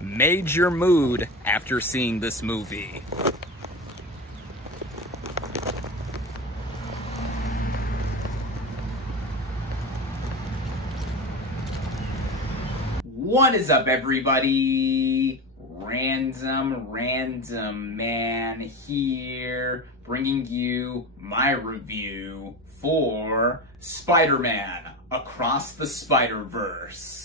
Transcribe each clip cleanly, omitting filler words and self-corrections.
made your mood after seeing this movie? What is up, everybody? RandomRandomMan here, bringing you my review for Spider-Man Across the Spider-Verse.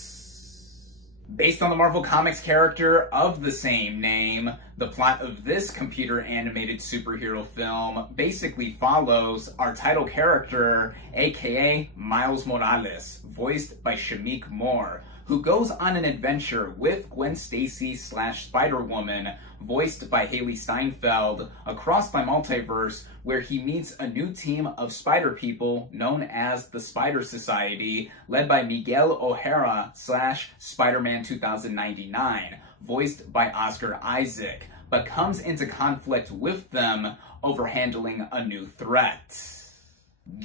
Based on the Marvel Comics character of the same name, the plot of this computer-animated superhero film basically follows our title character, aka Miles Morales, voiced by Shameik Moore, who goes on an adventure with Gwen Stacy / Spider-Woman, voiced by Hailee Steinfeld, across the multiverse, where he meets a new team of spider people known as the Spider Society, led by Miguel O'Hara / Spider-Man 2099, voiced by Oscar Isaac, but comes into conflict with them over handling a new threat.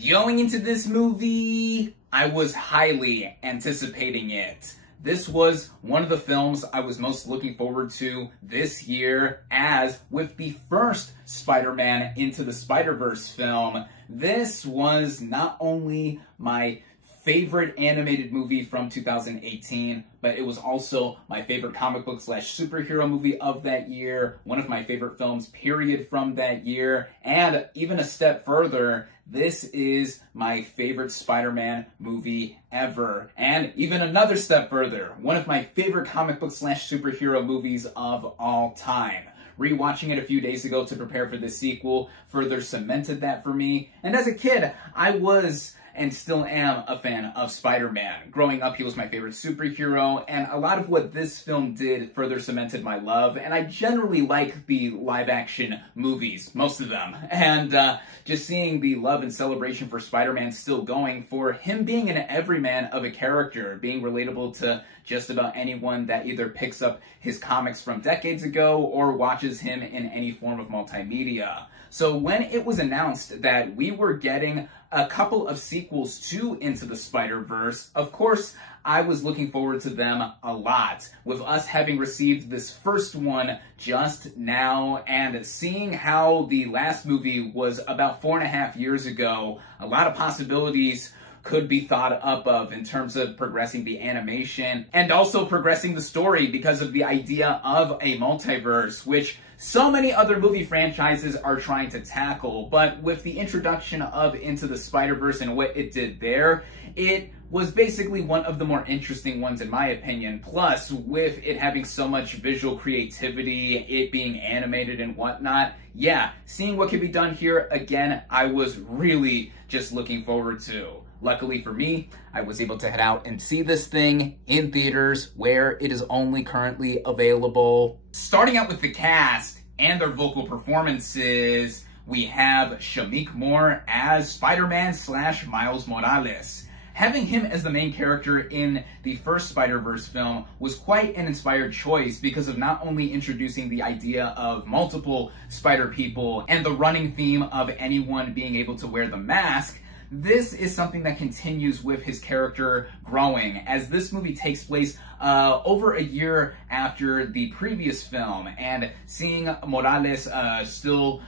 Going into this movie, I was highly anticipating it. This was one of the films I was most looking forward to this year, as with the first Spider-Man Into the Spider-Verse film, this was not only my favorite animated movie from 2018, but it was also my favorite comic book / superhero movie of that year, one of my favorite films, period, from that year, and even a step further, this is my favorite Spider-Man movie ever. And even another step further, one of my favorite comic book / superhero movies of all time. Rewatching it a few days ago to prepare for this sequel further cemented that for me. And as a kid, I was and still am a fan of Spider-Man. Growing up, he was my favorite superhero, and a lot of what this film did further cemented my love, and I generally like the live-action movies, most of them, and just seeing the love and celebration for Spider-Man still going, for him being an everyman of a character, being relatable to just about anyone that either picks up his comics from decades ago or watches him in any form of multimedia. So when it was announced that we were getting a couple of sequels to Into the Spider-Verse, of course, I was looking forward to them a lot. With us having received this first one just now and seeing how the last movie was about 4.5 years ago, a lot of possibilities could be thought up of in terms of progressing the animation and also progressing the story because of the idea of a multiverse, which so many other movie franchises are trying to tackle. But with the introduction of Into the Spider-Verse and what it did there, it was basically one of the more interesting ones in my opinion. Plus, with it having so much visual creativity, it being animated and whatnot, yeah, seeing what could be done here, again, I was really just looking forward to. Luckily for me, I was able to head out and see this thing in theaters where it is only currently available. Starting out with the cast and their vocal performances, we have Shameik Moore as Spider-Man / Miles Morales. Having him as the main character in the first Spider-Verse film was quite an inspired choice because of not only introducing the idea of multiple spider people and the running theme of anyone being able to wear the mask, this is something that continues with his character growing, as this movie takes place over a year after the previous film, and seeing Morales still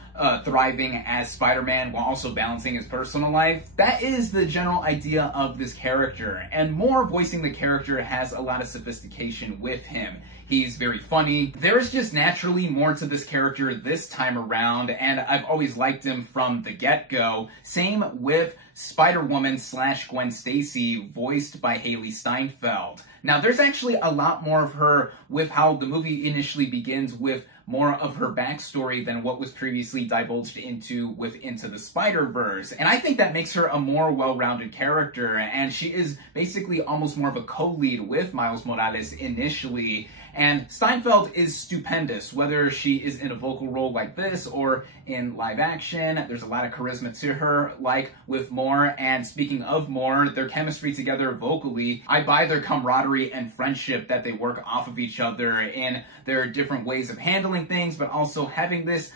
thriving as Spider-Man while also balancing his personal life, that is the general idea of this character, and Moore voicing the character has a lot of sophistication with him. He's very funny. There's just naturally more to this character this time around, and I've always liked him from the get-go. Same with Spider-Woman / Gwen Stacy, voiced by Hailee Steinfeld. Now, there's actually a lot more of her with how the movie initially begins with more of her backstory than what was previously divulged into with Into the Spider-Verse. And I think that makes her a more well-rounded character, and she is basically almost more of a co-lead with Miles Morales initially. And Steinfeld is stupendous, whether she is in a vocal role like this or in live action. There's a lot of charisma to her, like with Moore. And speaking of Moore, their chemistry together vocally, I buy their camaraderie and friendship that they work off of each other in their different ways of handling things, but also having this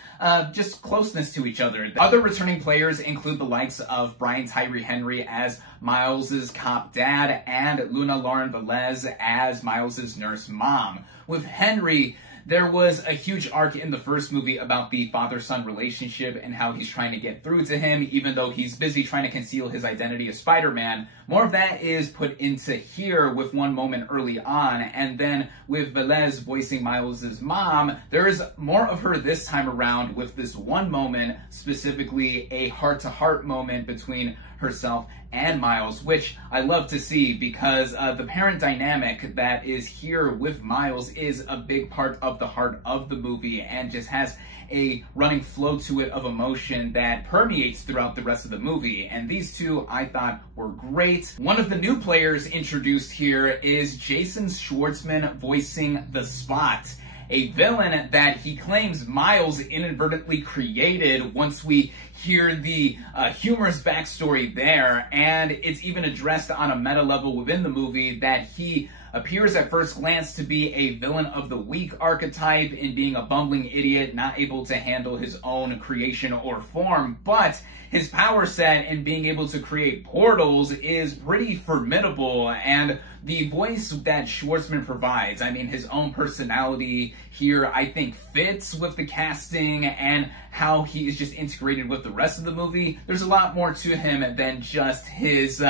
just closeness to each other. The other returning players include the likes of Brian Tyree Henry as Miles's cop dad, and Luna Lauren Velez as Miles's nurse mom. With Henry, there was a huge arc in the first movie about the father-son relationship and how he's trying to get through to him, even though he's busy trying to conceal his identity as Spider-Man. More of that is put into here with one moment early on, and then with Velez voicing Miles's mom, there's more of her this time around with this one moment, specifically a heart-to-heart moment between herself and Miles, which I love to see because the parent dynamic that is here with Miles is a big part of the heart of the movie and just has a running flow to it of emotion that permeates throughout the rest of the movie. And these two I thought were great. One of the new players introduced here is Jason Schwartzman voicing the Spot, a villain that he claims Miles inadvertently created once we hear the humorous backstory there. And it's even addressed on a meta level within the movie that he appears at first glance to be a villain of the weak archetype in being a bumbling idiot, not able to handle his own creation or form, but his power set in being able to create portals is pretty formidable, and the voice that Schwartzman provides, I mean, his own personality here, I think fits with the casting and how he is just integrated with the rest of the movie. There's a lot more to him than just his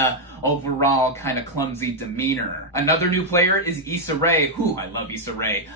overall kind of clumsy demeanor. Another new player is Issa Rae, who I love Issa Rae,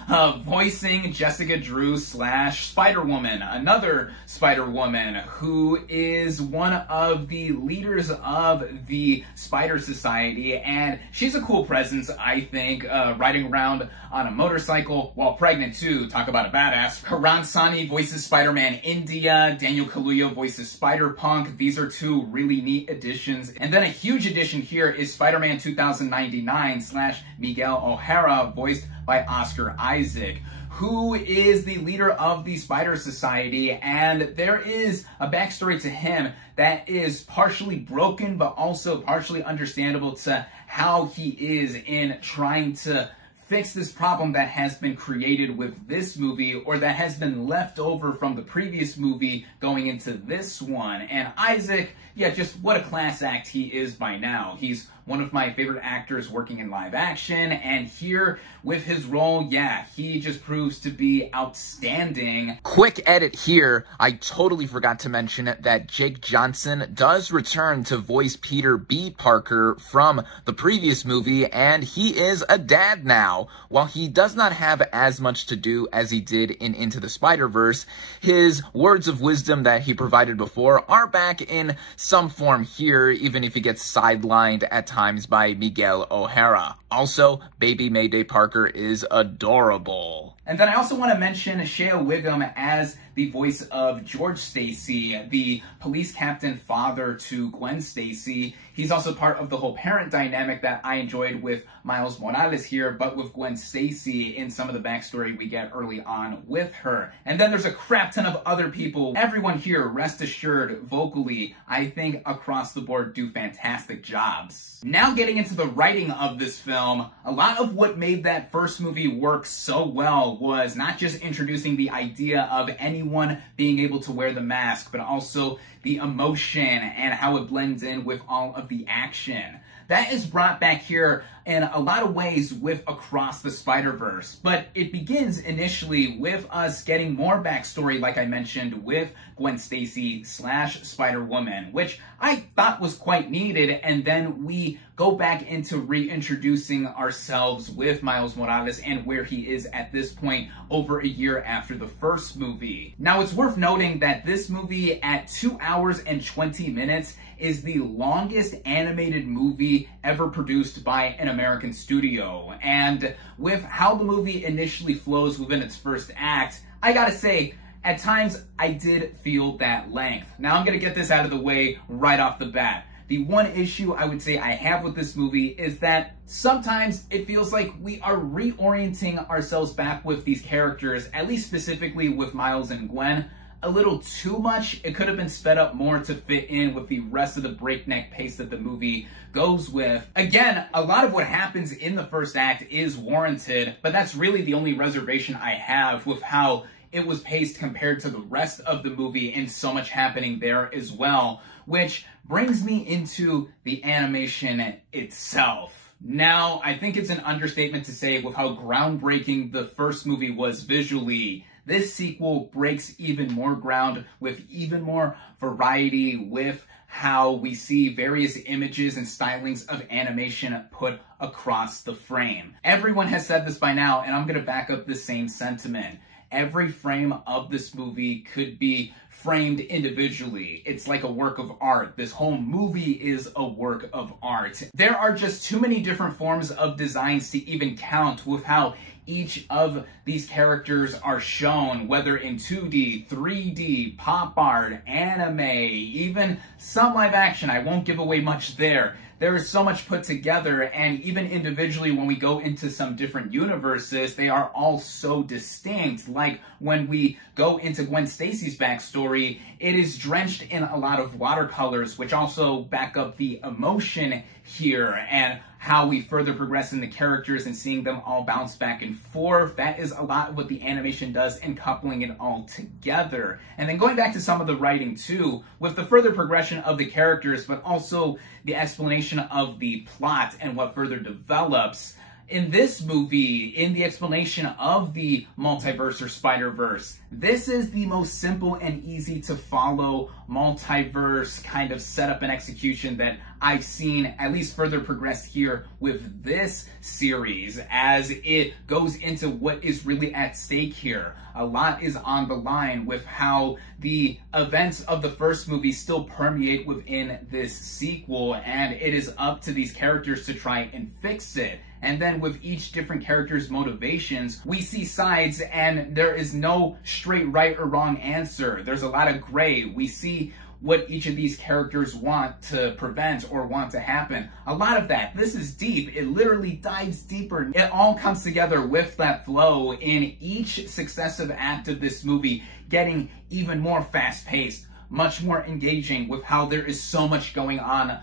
voicing Jessica Drew / Spider-Woman, another Spider-Woman who is one of the leaders of the Spider Society, and she's a cool presence, I think, riding around on a motorcycle while pregnant too. Talk about a badass. Karan Sani voices Spider-Man India, Daniel Kaluuya voices Spider-Punk. These are two really neat additions. And then a huge addition here is Spider-Man 2099 / Miguel O'Hara, voiced by Oscar Isaac, who is the leader of the Spider Society, and there is a backstory to him that is partially broken but also partially understandable to how he is in trying to fix this problem that has been created with this movie, or that has been left over from the previous movie going into this one. And Isaac, yeah, just what a class act he is by now. He's one of my favorite actors working in live action, and here with his role, yeah, he just proves to be outstanding. Quick edit here, I totally forgot to mention that Jake Johnson does return to voice Peter B. Parker from the previous movie, and he is a dad now. While he does not have as much to do as he did in Into the Spider-Verse, his words of wisdom that he provided before are back in some form here, even if he gets sidelined at times by Miguel O'Hara. Also, baby Mayday Parker is adorable. And then I also want to mention Shea Wiggum as the voice of George Stacy, the police captain father to Gwen Stacy. He's also part of the whole parent dynamic that I enjoyed with Miles Morales here, but with Gwen Stacy in some of the backstory we get early on with her. And then there's a crap ton of other people. Everyone here, rest assured, vocally, I think across the board do fantastic jobs. Now getting into the writing of this film, a lot of what made that first movie work so well was not just introducing the idea of anyone being able to wear the mask, but also the emotion and how it blends in with all of the action. That is brought back here in a lot of ways with Across the Spider-Verse, but it begins initially with us getting more backstory, like I mentioned, with Gwen Stacy / Spider-Woman, which I thought was quite needed, and then we go back into reintroducing ourselves with Miles Morales and where he is at this point over a year after the first movie. Now, it's worth noting that this movie at 2 hours and 20 minutes is the longest animated movie ever produced by an American studio. And with how the movie initially flows within its first act, I gotta say, at times I did feel that length. Now I'm gonna get this out of the way right off the bat. The one issue I would say I have with this movie is that sometimes it feels like we are reorienting ourselves back with these characters, at least specifically with Miles and Gwen, a little too much. It could have been sped up more to fit in with the rest of the breakneck pace that the movie goes with. Again, a lot of what happens in the first act is warranted, but that's really the only reservation I have with how it was paced compared to the rest of the movie, and so much happening there as well, which brings me into the animation itself. Now, I think it's an understatement to say with how groundbreaking the first movie was visually, this sequel breaks even more ground with even more variety with how we see various images and stylings of animation put across the frame. Everyone has said this by now, and I'm going to back up the same sentiment. Every frame of this movie could be framed individually. It's like a work of art. This whole movie is a work of art. There are just too many different forms of designs to even count with how each of these characters are shown, whether in 2D, 3D, pop art, anime, even some live action. I won't give away much there. There is so much put together, and even individually when we go into some different universes, they are all so distinct. Like when we go into Gwen Stacy's backstory, it is drenched in a lot of watercolors, which also back up the emotion here and how we further progress in the characters and seeing them all bounce back and forth. That is a lot of what the animation does and coupling it all together. And then going back to some of the writing too, with the further progression of the characters, but also the explanation of the plot and what further develops. In this movie, in the explanation of the multiverse or Spider-Verse, this is the most simple and easy to follow multiverse kind of setup and execution that I've seen, at least further progressed here with this series, as it goes into what is really at stake here. A lot is on the line with how the events of the first movie still permeate within this sequel, and it is up to these characters to try and fix it. And then with each different character's motivations, we see sides, and there is no straight right or wrong answer. There's a lot of gray. We see what each of these characters want to prevent or want to happen. A lot of that. This is deep. It literally dives deeper. It all comes together with that flow in each successive act of this movie, getting even more fast-paced, much more engaging with how there is so much going on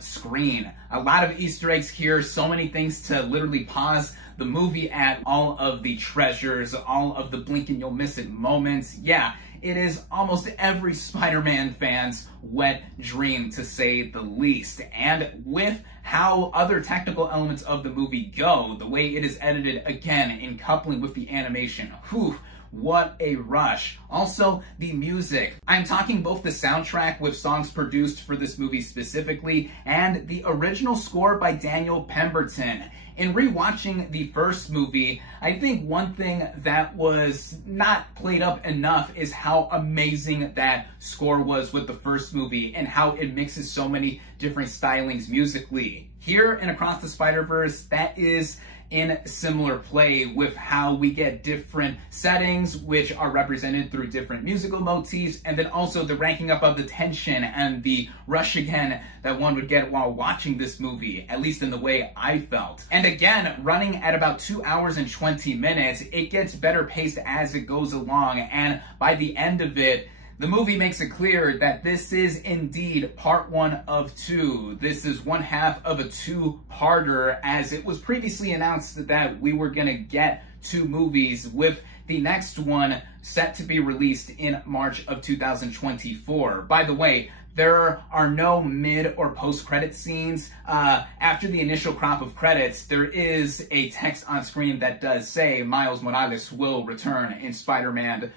screen. A lot of Easter eggs here, so many things to literally pause the movie at, all of the treasures, all of the blink and you'll miss it moments. Yeah, it is almost every Spider-Man fan's wet dream, to say the least. And with how other technical elements of the movie go, the way it is edited, again, in coupling with the animation, whew, what a rush. Also, the music. I'm talking both the soundtrack with songs produced for this movie specifically, and the original score by Daniel Pemberton. In rewatching the first movie, I think one thing that was not played up enough is how amazing that score was with the first movie and how it mixes so many different stylings musically. Here in Across the Spider-Verse, that is in similar play with how we get different settings which are represented through different musical motifs, and then also the ranking up of the tension and the rush again that one would get while watching this movie, at least in the way I felt. And again, running at about 2 hours and 20 minutes, it gets better paced as it goes along, and by the end of it, the movie makes it clear that this is indeed part one of two. This is one half of a two-parter, as it was previously announced that we were going to get 2 movies, with the next one set to be released in March of 2024. By the way, there are no mid or post-credit scenes. After the initial crop of credits, there is a text on screen that does say Miles Morales will return in Spider-Man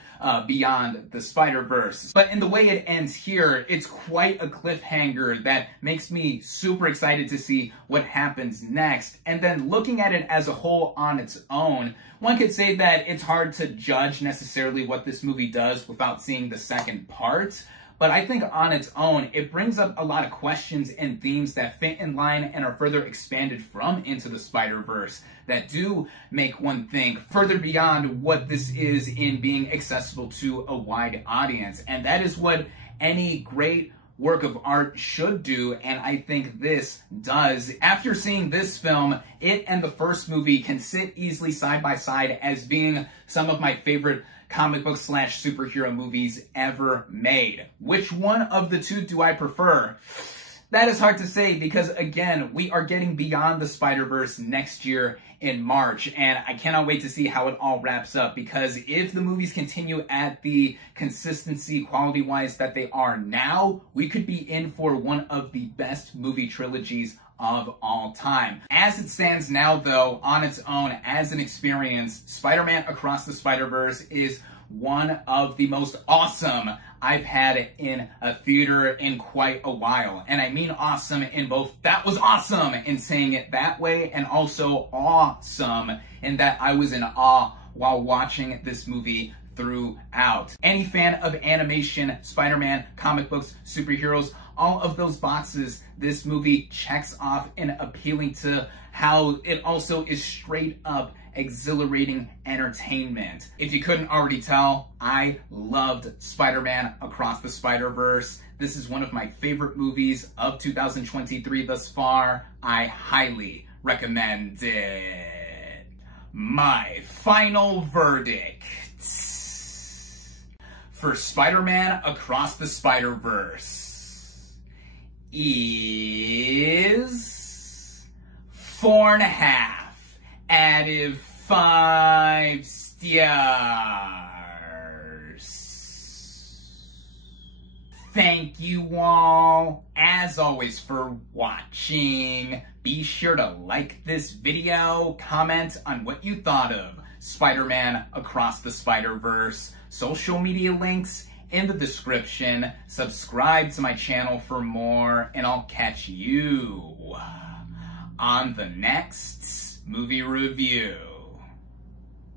Beyond the Spider-Verse. But in the way it ends here, it's quite a cliffhanger that makes me super excited to see what happens next. And then looking at it as a whole on its own, one could say that it's hard to judge necessarily what this movie does without seeing the second part. But I think on its own, it brings up a lot of questions and themes that fit in line and are further expanded from Into the Spider-Verse that do make one think further beyond what this is in being accessible to a wide audience. And that is what any great work of art should do, and I think this does. After seeing this film, it and the first movie can sit easily side by side as being some of my favorite comic book / superhero movies ever made. Which one of the two do I prefer? That is hard to say because, again, we are getting Beyond the Spider-Verse next year in March, and I cannot wait to see how it all wraps up, because if the movies continue at the consistency quality-wise that they are now, we could be in for one of the best movie trilogies of all time. As it stands now, though, on its own, as an experience, Spider-Man Across the Spider-Verse is one of the most awesome I've had in a theater in quite a while. And I mean awesome in both, that was awesome in saying it that way, and also awesome in that I was in awe while watching this movie throughout. Any fan of animation, Spider-Man, comic books, superheroes, all of those boxes this movie checks off in appealing to how it also is straight up exhilarating entertainment. If you couldn't already tell, I loved Spider-Man Across the Spider-Verse. This is one of my favorite movies of 2023 thus far. I highly recommend it. My final verdict for Spider-Man Across the Spider-Verse is 4.5 out of 5 stars. Thank you all, as always, for watching. Be sure to like this video, comment on what you thought of Spider-Man Across the Spider-Verse, social media links in the description, subscribe to my channel for more, and I'll catch you on the next movie review.